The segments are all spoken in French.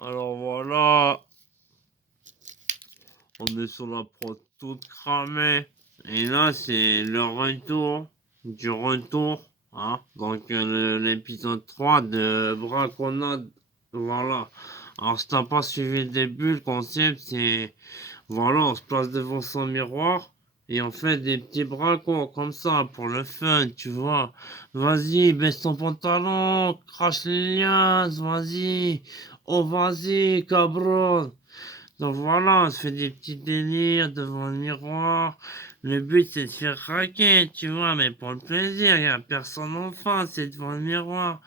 Alors voilà, on est sur la prod toute cramée. Et là, c'est le retour du retour. Hein. Donc, l'épisode 3 de Braconnade. Voilà. Alors, si t'as pas suivi le début, le concept, c'est. Voilà, on se place devant son miroir. Et on fait des petits bracons comme ça pour le fun, tu vois. Vas-y, baisse ton pantalon, crache les liasses, vas-y. Oh, vas-y, cabron. Donc voilà, on se fait des petits délires devant le miroir. Le but c'est de se faire craquer, tu vois, mais pour le plaisir, il n'y a personne en face, c'est devant le miroir.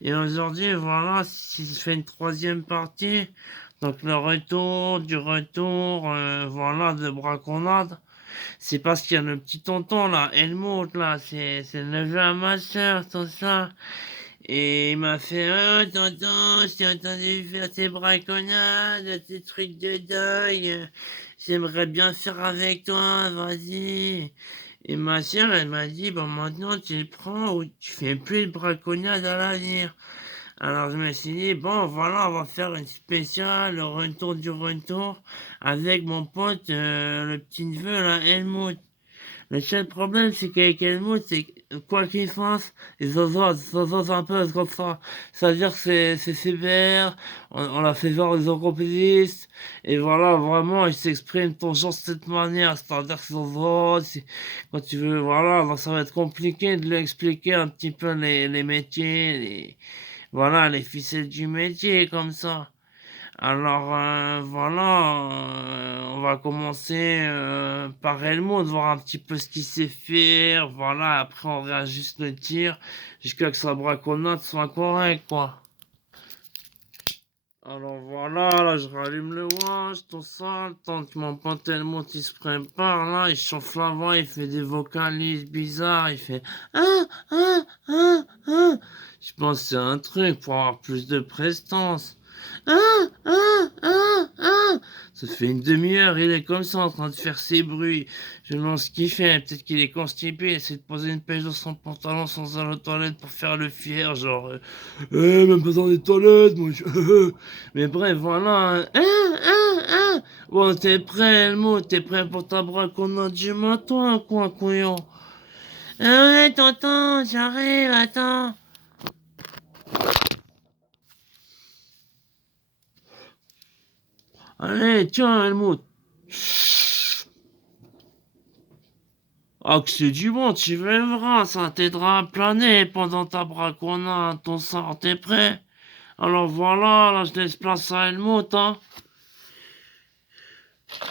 Et aujourd'hui, voilà, si je fais une troisième partie, donc le retour du retour, voilà, de braconnade, c'est parce qu'il y a le petit tonton là, Helmut là, c'est le neveu à ma soeur, tout ça. Et il m'a fait, oh, tonton, je t'ai entendu faire tes braconnades, tes trucs de deuil. J'aimerais bien faire avec toi, vas-y. Et ma sœur, elle m'a dit, bon, maintenant, tu le prends ou tu fais plus de braconnades à l'avenir. Alors, je me suis dit, bon, voilà, on va faire une spéciale, le retour du retour, avec mon pote, le petit neveu, là, Helmut. Le seul problème, c'est qu'avec Helmut, c'est que quoi qu'il fasse, il zozose un peu comme ça. C'est-à-dire que c'est sévère, on l'a fait voir aux orthopédistes, et voilà, vraiment, il s'exprime toujours de cette manière, c'est-à-dire que zozose, quand tu veux, voilà, donc ça va être compliqué de lui expliquer un petit peu les métiers, voilà, les ficelles du métier, comme ça. Alors voilà, on va commencer par Helmut, voir un petit peu ce qu'il sait faire. Voilà, après on réajuste le tir jusqu'à que sa braconnade soit correcte, quoi. Alors voilà, là je rallume le wash, tout ça, tant que mon pote Helmut il se prépare, là, il chauffe la voix, il fait des vocalises bizarres, il fait ah, ah, ah, ah. Je pense que c'est un truc pour avoir plus de prestance. Ah, ah, ah, ah. Ça fait une demi-heure, il est comme ça en train de faire ses bruits. Je me demande ce qu'il fait, peut-être qu'il est constipé, il essaie de poser une pêche dans son pantalon sans aller aux toilettes pour faire le fier, genre même pas dans les toilettes, moi Mais bref, voilà. Bon, t'es prêt, Elmo, t'es prêt pour ta braconnade du matin, quoi, couillon? Ah ouais, tonton, j'arrive, attends. Allez, tiens, Helmut. Ah, que c'est du bon, tu verras, ça t'aidera à planer pendant ta braconnade, ton sort, t'es prêt? Alors voilà, là, je laisse place à Helmut, hein.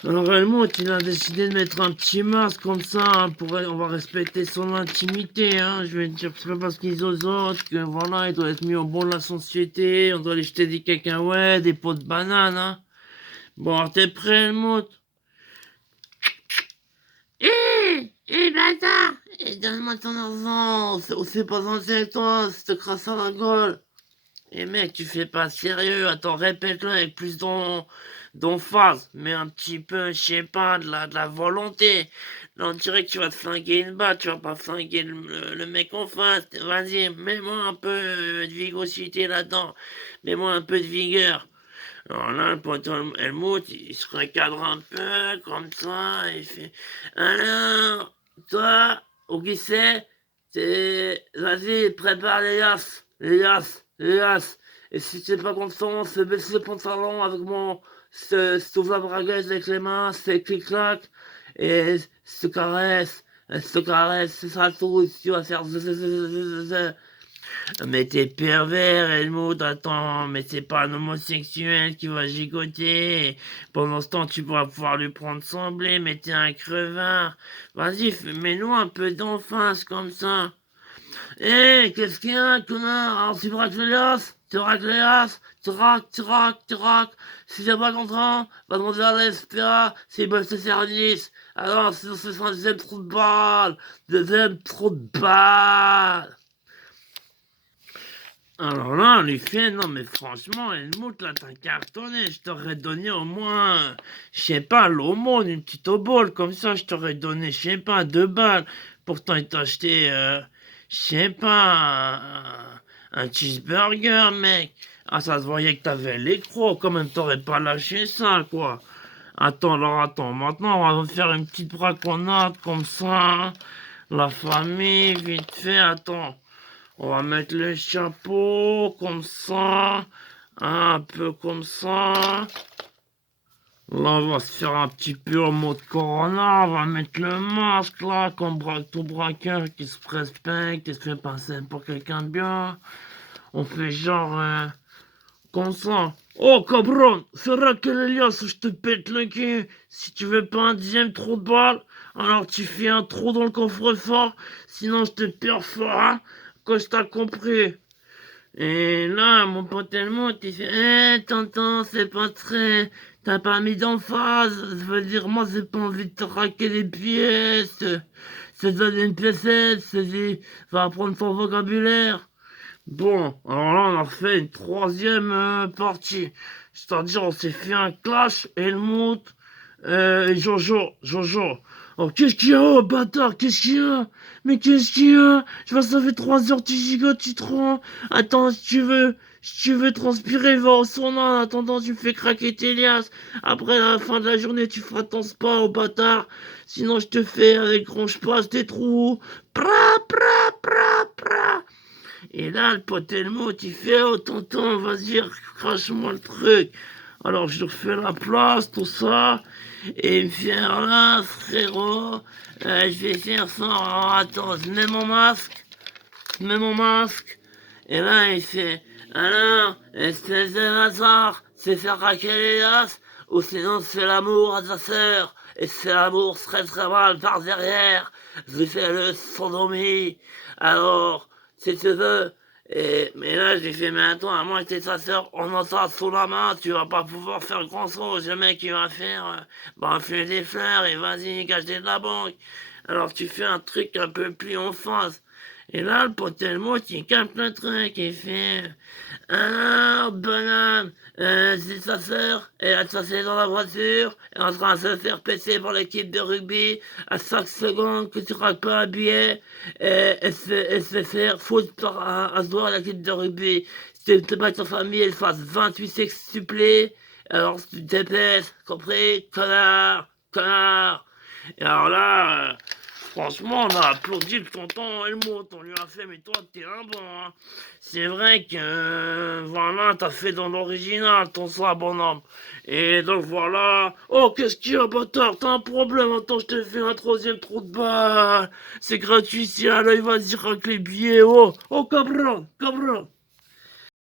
Alors Helmut, il a décidé de mettre un petit masque comme ça, hein, on va respecter son intimité, hein. Je vais dire, c'est pas parce qu'ils autres que voilà, il doit être mis au bon de la société, on doit lui jeter des cacahuètes, des pots de bananes, hein. Bon, alors t'es prêt, Helmut? Bâtard! Donne-moi ton argent, c'est pas censé être toi, c'est te crasse à la gueule. Mec, tu fais pas sérieux, attends, répète-le avec plus d'emphase, mais un petit peu, je sais pas, de la volonté. Là, on dirait que tu vas te flinguer une balle, tu vas pas flinguer le mec en face. Vas-y, mets-moi un peu de vigosité là-dedans, mets-moi un peu de vigueur. Alors là, le pote Helmut, il se recadre un peu, comme ça, il fait alors, toi, au qui vas-y, prépare les liasses. Et si t'es pas content, c'est baisser le pantalon avec s'ouvre la braguette avec les mains, c'est clic-clac, et se caresse, c'est ça tout, tu vas faire mais t'es pervers, Helmut, attends, mais c'est pas un homosexuel qui va gigoter. Pendant ce temps, tu pourras pouvoir lui prendre son blé, mais t'es un crevard. Vas-y, mets-nous un peu d'enfance comme ça. Qu'est-ce qu'il y a, connard? Alors tu braques les liasses? Tu braques les liasses? Tu raques. Si t'es pas content, va demander à la SPA s'ils peuvent te service. Alors, sinon, ce sera un deuxième trou de balle. Deuxième trou de balle. Alors là, les fait, non mais franchement, Helmut, là, t'as cartonné. Je t'aurais donné au moins, je sais pas, l'aumône, une petite obole, comme ça, je t'aurais donné, je sais pas, 2 balles. Pourtant, il t'a acheté, je sais pas, Un cheeseburger, mec. Ah, ça se voyait que t'avais les crocs, quand même, t'aurais pas lâché ça, quoi. Attends, alors attends, maintenant on va faire une petite braconnade comme ça. La famille, vite fait, attends. On va mettre le chapeau comme ça. Un peu comme ça. Là, on va se faire un petit peu en mode Corona. On va mettre le masque là, comme tout braqueur qui se respecte, qui se fait passer pour quelqu'un de bien. On fait genre comme ça. Oh, cabron, c'est que Elias, je te pète le cul. Si tu veux pas un dixième trou de balle, alors tu fais un trou dans le coffre-fort. Sinon, je te perfore, hein, quand je t'ai compris. Et là, mon pote Helmut, il fait, tonton, c'est pas très... T'as pas mis d'emphase. Ça veut dire, moi, j'ai pas envie de te raquer les pièces. C'est donner une piécette, c'est dit, va apprendre ton vocabulaire. Bon, alors là, on a fait une troisième partie. C'est-à-dire, on s'est fait un clash, Helmut et Jojo. Oh, qu'est-ce qu'il y a, oh, bâtard, qu'est-ce qu'il y a? Mais qu'est-ce qu'il y a? Je vois, ça fait 3 heures, tu gigotes, tu te rends. Attends, si tu veux transpirer, va au sauna. En attendant, tu me fais craquer tes liasses. Après, à la fin de la journée, tu feras ton spa, au bâtard. Sinon, je te fais avec ronge passe tes trous. Pra, pra, pra, pra. Et là, le pote Helmut, il fait, oh, tonton, vas-y, crache-moi le truc. Alors, je lui refais la place, tout ça. Et il me fait, alors là, frérot, je vais faire ça. Alors, attends, je mets mon masque. Et là, il fait, alors, espèce de hasard, c'est faire craquer les lasses, ou sinon c'est l'amour à ta sœur. Et c'est l'amour très très mal par derrière. Je fais le sodomie. Alors, si tu veux. Mais là, j'ai fait, mais attends, à moins que t'es ta sœur, on entend sous la main, tu vas pas pouvoir faire grand chose. Le mec, il va faire, bah, fumer des fleurs et vas-y, cacher de la banque. Alors, tu fais un truc un peu plus en face. Et là, le pote Helmut, il capte le truc, il fait, alors, banane, c'est sa sœur, elle a s'asseoir dans la voiture, elle est en train de se faire péter par l'équipe de rugby, à 5 secondes que tu raques pas un billet, elle se fait faire foutre par un joueur de l'équipe de rugby. Si tu pas que ta famille, elle fasse 28 sextuplés, alors tu te dépêches, compris, connard, connard. Et alors là, franchement, on a applaudi le tonton Helmut, on lui a fait, mais toi, t'es un bon, hein. C'est vrai que, voilà, t'as fait dans l'original, ton ça, bonhomme. Et donc, voilà. Oh, qu'est-ce qu'il y a, bâtard? T'as un problème? Attends, je te fais un troisième trou de balle. C'est gratuit, si à l'œil, vas-y, racle les billets. Oh, cabron, cabron.